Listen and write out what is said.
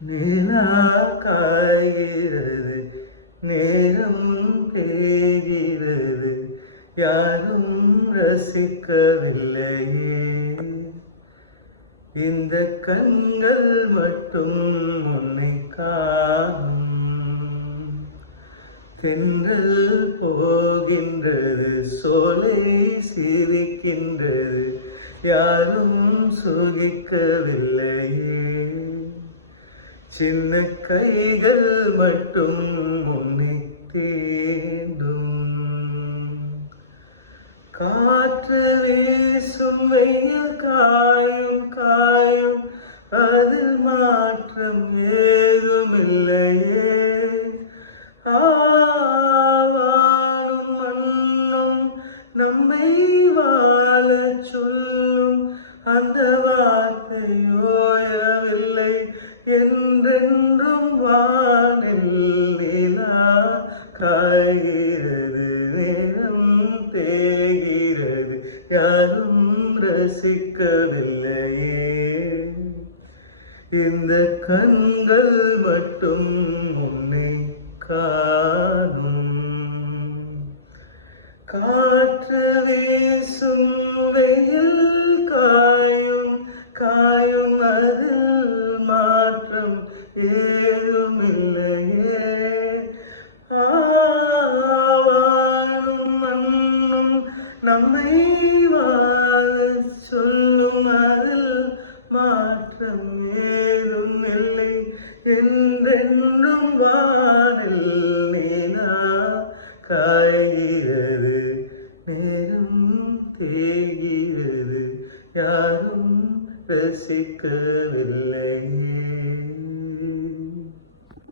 நிலா காய்கிறது, நேரம் தேய்கிறது, யாரும் ரசிக்கவில்லையே. இந்த கண்கள் மட்டும் உன்னை காணும். தென்றல் போகின்றது, சோலை சிரிக்கின்றது, யாரும் சுகிக்கவில்லையே. சின்ன கைகள் மட்டும் உன்னை தேடும். காற்று வீசும் வெயில் காயும் காயும், அதில் மாற்றம் ஏதுமில்லையே. ஆவானும் மண்ணும் நம்மை வாழச் சொல்லும், அந்த வார்த்தை ஓயவில்லை. என்றென்றும் வானில் நிலா காய்கிறது, நேரம் தேய்கிறது, யாரும் ரசிக்கவில்லையே. இந்த கண்கள் மட்டும் உன்னை காணும். காற்று வீசும் வெயில் காயும் காயும், அது